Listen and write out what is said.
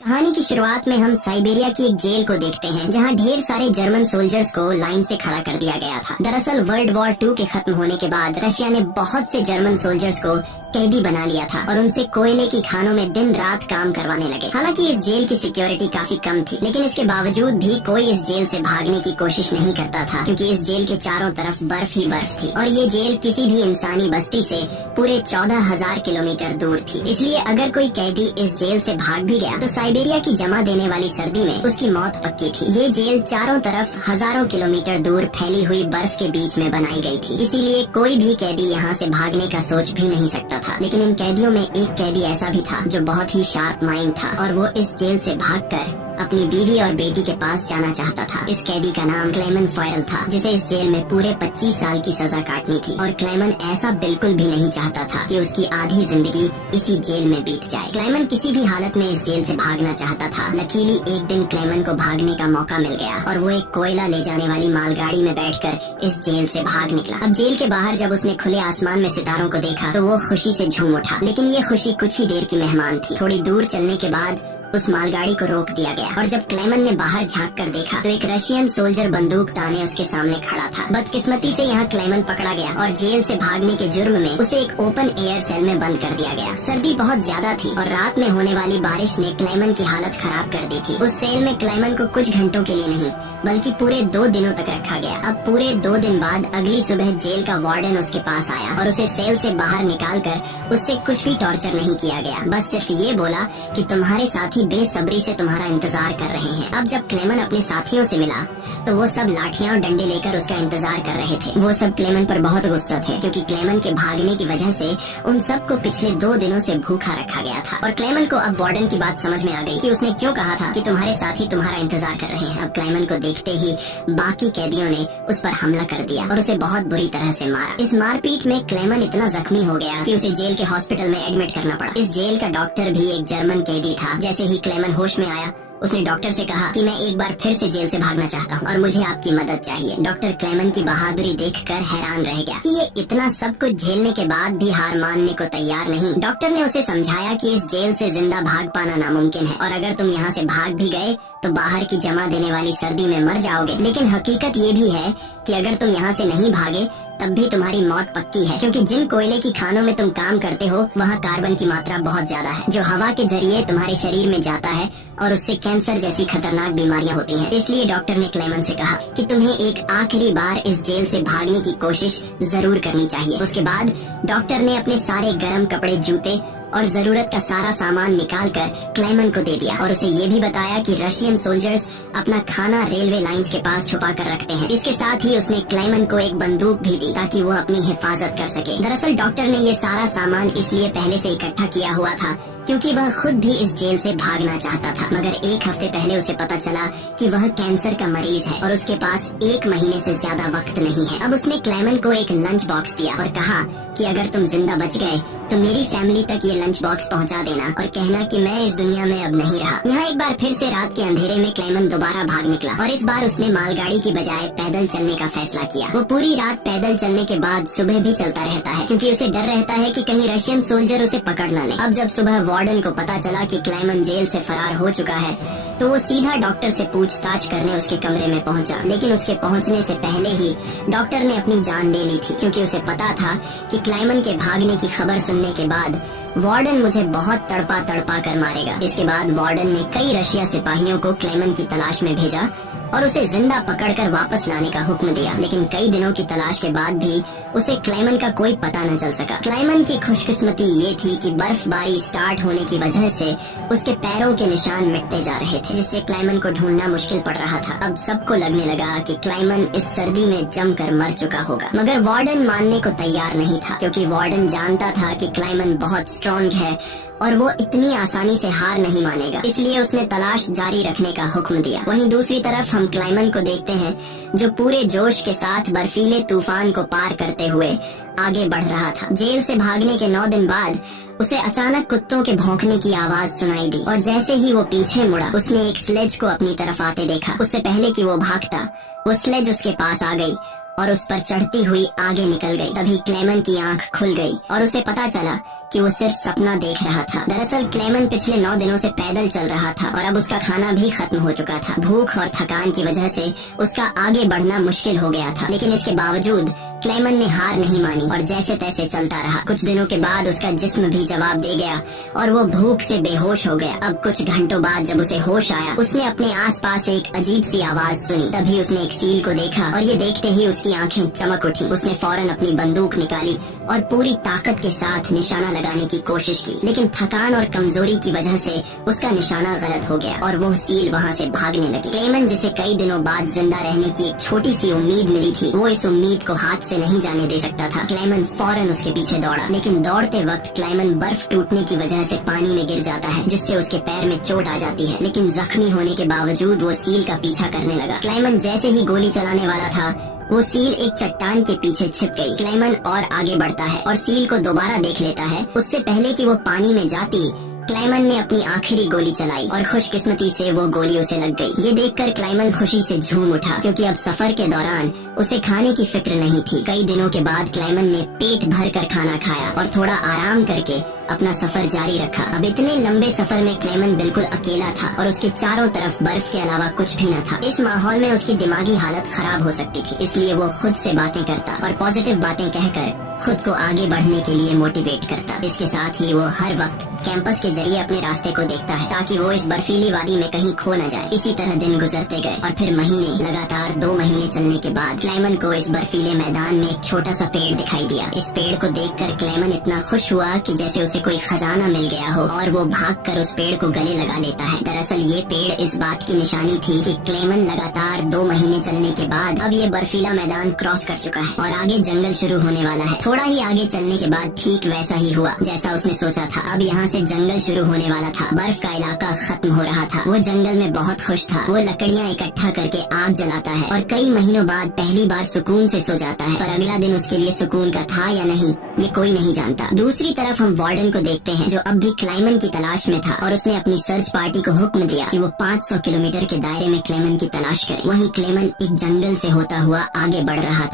कहानी की शुरुआत में हम साइबेरिया की एक जेल को देखते हैं जहां ढेर सारे जर्मन सोल्जर्स को लाइन से खड़ा कर दिया गया था। दरअसल वर्ल्ड वॉर 2 के खत्म होने के बाद रशिया ने बहुत से जर्मन सोल्जर्स को कैदी बना लिया था और उनसे कोयले की खानों में दिन रात काम करवाने लगे। हालांकि इस जेल की सिक्योरिटी काफी कम थी, लेकिन इसके बावजूद भी कोई इस जेल से भागने की कोशिश नहीं करता था क्योंकि इस जेल के चारों तरफ बर्फ ही बर्फ थी और ये जेल किसी भी इंसानी बस्ती से पूरे 14,000 किलोमीटर दूर थी। इसलिए अगर कोई कैदी इस जेल से भाग भी गया तो साइबेरिया की जमा देने वाली सर्दी में उसकी मौत पक्की थी। ये जेल चारों तरफ हजारों किलोमीटर दूर फैली हुई बर्फ के बीच में बनाई गई थी, इसीलिए कोई भी कैदी यहाँ से भागने का सोच भी नहीं सकता था। लेकिन इन कैदियों में एक कैदी ऐसा भी था जो बहुत ही शार्प माइंड था और वो इस जेल से भागकर अपनी बीवी और बेटी के पास जाना चाहता था। इस कैदी का नाम क्लेमन फॉयल था, जिसे इस जेल में पूरे 25 साल की सजा काटनी थी और क्लेमन ऐसा बिल्कुल भी नहीं चाहता था कि उसकी आधी जिंदगी इसी जेल में बीत जाए। क्लेमन किसी भी हालत में इस जेल से भागना चाहता था। लकीली एक दिन क्लेमन को भागने का मौका मिल गया और वो एक कोयला ले जाने वाली मालगाड़ी में बैठकर इस जेल से भाग निकला। अब जेल के बाहर जब उसने खुले आसमान में सितारों को देखा तो वो खुशी से झूम उठा, लेकिन ये खुशी कुछ ही देर की मेहमान थी। थोड़ी दूर चलने के बाद उस मालगाड़ी को रोक दिया गया और जब क्लेमन ने बाहर झांक कर देखा तो एक रशियन सोल्जर बंदूक ताने उसके सामने खड़ा था। बदकिस्मती से यहाँ क्लेमन पकड़ा गया और जेल से भागने के जुर्म में उसे एक ओपन एयर सेल में बंद कर दिया गया। सर्दी बहुत ज्यादा थी और रात में होने वाली बारिश ने क्लेमन की हालत खराब कर दी थी। उस सेल में क्लेमन को कुछ घंटों के लिए नहीं बल्कि पूरे 2 दिनों तक रखा गया। अब पूरे 2 दिन बाद अगली सुबह जेल का वार्डन उसके पास आया और उसे सेल से बाहर निकाल कर उससे कुछ भी टॉर्चर नहीं किया गया। बस सिर्फ ये बोला कि तुम्हारे साथी बेसब्री से तुम्हारा इंतजार कर रहे हैं। अब जब क्लेमन अपने साथियों से मिला तो वो सब लाठियां और डंडे लेकर उसका इंतजार कर रहे थे। वो सब क्लेमन पर बहुत गुस्सा थे क्योंकि क्लेमन के भागने की वजह से उन सबको पिछले 2 दिनों से भूखा रखा गया था। और क्लेमन को अब वार्डन की बात समझ में आ गई कि उसने क्यों कहा था कि तुम्हारे साथी तुम्हारा इंतजार कर रहे हैं। अब क्लेमन को देखते ही बाकी कैदियों ने उस पर हमला कर दिया और उसे बहुत बुरी तरह से मारा। इस मारपीट में क्लेमन इतना जख्मी हो गया कि उसे जेल के हॉस्पिटल में एडमिट करना पड़ा। इस जेल का डॉक्टर भी एक जर्मन कैदी था। जैसे ही क्लेमन होश में आया उसने डॉक्टर से कहा कि मैं एक बार फिर से जेल से भागना चाहता हूँ और मुझे आपकी मदद चाहिए। डॉक्टर क्लेमन की बहादुरी देखकर हैरान रह गया कि ये इतना सब कुछ झेलने के बाद भी हार मानने को तैयार नहीं। डॉक्टर ने उसे समझाया कि इस जेल से जिंदा भाग पाना नामुमकिन है और अगर तुम यहाँ से भाग भी गए तो बाहर की जमा देने वाली सर्दी में मर जाओगे। लेकिन हकीकत ये भी है कि अगर तुम यहाँ से नहीं भागे तब भी तुम्हारी मौत पक्की है, क्योंकि जिन कोयले की खानों में तुम काम करते हो वहाँ कार्बन की मात्रा बहुत ज्यादा है जो हवा के जरिए तुम्हारे शरीर में जाता है और उससे कैंसर जैसी खतरनाक बीमारियां होती हैं। इसलिए डॉक्टर ने क्लेमन से कहा कि तुम्हें एक आखिरी बार इस जेल से भागने की कोशिश जरूर करनी चाहिए। उसके बाद डॉक्टर ने अपने सारे गर्म कपड़े, जूते और जरूरत का सारा सामान निकाल कर क्लेमन को दे दिया और उसे ये भी बताया कि रशियन सोल्जर्स अपना खाना रेलवे लाइंस के पास छुपा कर रखते हैं। इसके साथ ही उसने क्लेमन को एक बंदूक भी दी ताकि वो अपनी हिफाजत कर सके। दरअसल डॉक्टर ने ये सारा सामान इसलिए पहले से इकट्ठा किया हुआ था क्योंकि वह खुद भी इस जेल से भागना चाहता था, मगर 1 हफ्ते पहले उसे पता चला कि वह कैंसर का मरीज है और उसके पास 1 महीने से ज्यादा वक्त नहीं है। अब उसने क्लेमन को एक लंच बॉक्स दिया और कहा कि अगर तुम जिंदा बच गए तो मेरी फैमिली तक ये लंच बॉक्स पहुंचा देना और कहना कि मैं इस दुनिया में अब नहीं रहा। यहाँ एक बार फिर से रात के अंधेरे में क्लेमन दोबारा भाग निकला और इस बार उसने मालगाड़ी की बजाय पैदल चलने का फैसला किया। वो पूरी रात पैदल चलने के बाद सुबह भी चलता रहता है क्योंकि उसे डर रहता है कि कहीं रशियन सोल्जर उसे पकड़ न ले। अब जब सुबह वार्डन को पता चला कि क्लेमन जेल से फरार हो चुका है तो वो सीधा डॉक्टर से पूछताछ करने उसके कमरे में पहुंचा, लेकिन उसके पहुंचने से पहले ही डॉक्टर ने अपनी जान ले ली थी क्योंकि उसे पता था कि क्लेमन के भागने की खबर सुनने के बाद वार्डन मुझे बहुत तड़पा तड़पा कर मारेगा। इसके बाद वार्डन ने कई रशिया सिपाहियों को क्लेमन की तलाश में भेजा और उसे जिंदा पकड़कर वापस लाने का हुक्म दिया, लेकिन कई दिनों की तलाश के बाद भी उसे क्लेमन का कोई पता न चल सका। क्लेमन की खुशकिस्मती ये थी कि बर्फबारी स्टार्ट होने की वजह से उसके पैरों के निशान मिटते जा रहे थे, जिससे क्लेमन को ढूंढना मुश्किल पड़ रहा था। अब सबको लगने लगा कि क्लेमन इस सर्दी में जमकर मर चुका होगा, मगर वार्डन मानने को तैयार नहीं था क्योंकि वार्डन जानता था कि क्लेमन बहुत स्ट्रॉन्ग है और वो इतनी आसानी से हार नहीं मानेगा, इसलिए उसने तलाश जारी रखने का हुक्म दिया। वहीं दूसरी तरफ हम क्लेमन को देखते हैं जो पूरे जोश के साथ बर्फीले तूफान को पार करते हुए आगे बढ़ रहा था। जेल से भागने के 9 दिन बाद उसे अचानक कुत्तों के भौंकने की आवाज सुनाई दी और जैसे ही वो पीछे मुड़ा उसने एक स्लेज को अपनी तरफ आते देखा। उससे पहले कि वो भागता वो स्लेज उसके पास आ गई और उस पर चढ़ती हुई आगे निकल गई। तभी क्लेमन की आंख खुल गई और उसे पता चला कि वो सिर्फ सपना देख रहा था। दरअसल क्लेमन पिछले 9 दिनों से पैदल चल रहा था और अब उसका खाना भी खत्म हो चुका था। भूख और थकान की वजह से उसका आगे बढ़ना मुश्किल हो गया था, लेकिन इसके बावजूद क्लेमन ने हार नहीं मानी और जैसे तैसे चलता रहा। कुछ दिनों के बाद उसका जिस्म भी जवाब दे गया और वो भूख से बेहोश हो गया। अब कुछ घंटों बाद जब उसे होश आया, उसने अपने आसपास एक अजीब सी आवाज सुनी। तभी उसने एक सील को देखा और ये देखते ही उसकी आंखें चमक उठी। उसने फौरन अपनी बंदूक निकाली और पूरी ताकत के साथ निशाना लगाने की कोशिश की, लेकिन थकान और कमजोरी की वजह से उसका निशाना गलत हो गया और वो सील वहाँ से भागने लगी। क्लेमन, जिसे कई दिनों बाद जिंदा रहने की एक छोटी सी उम्मीद मिली थी, वो इस उम्मीद को हाथ से नहीं जाने दे सकता था। क्लेमन फौरन उसके पीछे दौड़ा, लेकिन दौड़ते वक्त क्लेमन बर्फ टूटने की वजह से पानी में गिर जाता है, जिससे उसके पैर में चोट आ जाती है। लेकिन जख्मी होने के बावजूद वो सील का पीछा करने लगा। क्लेमन जैसे ही गोली चलाने वाला था, वो सील एक चट्टान के पीछे छिप गई। क्लेमन और आगे बढ़ता है और सील को दोबारा देख लेता है। उससे पहले कि वो पानी में जाती, क्लेमन ने अपनी आखिरी गोली चलाई और खुशकिस्मती से वो गोली उसे लग गई। ये देखकर क्लेमन खुशी से झूम उठा, क्योंकि अब सफर के दौरान उसे खाने की फिक्र नहीं थी। कई दिनों के बाद क्लेमन ने पेट भर कर खाना खाया और थोड़ा आराम करके अपना सफर जारी रखा। अब इतने लंबे सफर में क्लेमन बिल्कुल अकेला था और उसके चारों तरफ बर्फ के अलावा कुछ भी न था। इस माहौल में उसकी दिमागी हालत खराब हो सकती थी, इसलिए वो खुद से बातें करता और पॉजिटिव बातें कहकर खुद को आगे बढ़ने के लिए मोटिवेट करता। इसके साथ ही वो हर वक्त कैंपस के जरिए अपने रास्ते को देखता है, ताकि वो इस बर्फीली वादी में कहीं खो न जाए। इसी तरह दिन गुजरते गए और फिर महीने, लगातार 2 महीने चलने के बाद क्लेमन को इस बर्फीले मैदान में एक छोटा सा पेड़ दिखाई दिया। इस पेड़ को देखकर क्लेमन इतना खुश हुआ कि जैसे उसे कोई खजाना मिल गया हो, और वो भागकर उस पेड़ को गले लगा लेता है। दरअसल ये पेड़ इस बात की निशानी थी कि क्लेमन लगातार 2 महीने चलने के बाद अब ये बर्फीला मैदान क्रॉस कर चुका है और आगे जंगल शुरू होने वाला है। थोड़ा ही आगे चलने के बाद ठीक वैसा ही हुआ जैसा उसने सोचा था। अब यहाँ से जंगल शुरू होने वाला था। बर्फ का इलाका खत्म हो रहा था। वो जंगल में बहुत खुश था। वो लकड़ियाँ इकट्ठा करके आग जलाता है और कई महीनों बाद पहली बार सुकून से सो जाता है। पर अगला दिन उसके लिए सुकून का था या नहीं, ये कोई नहीं जानता। दूसरी तरफ हम वार्डन को देखते हैं, जो अब भी क्लेमन की तलाश में था और उसने अपनी सर्च पार्टी को हुक्म दिया कि वो 500 किलोमीटर के दायरे में क्लेमन की तलाश करे। वहीं क्लेमन एक जंगल से होता हुआ आगे बढ़ रहा था।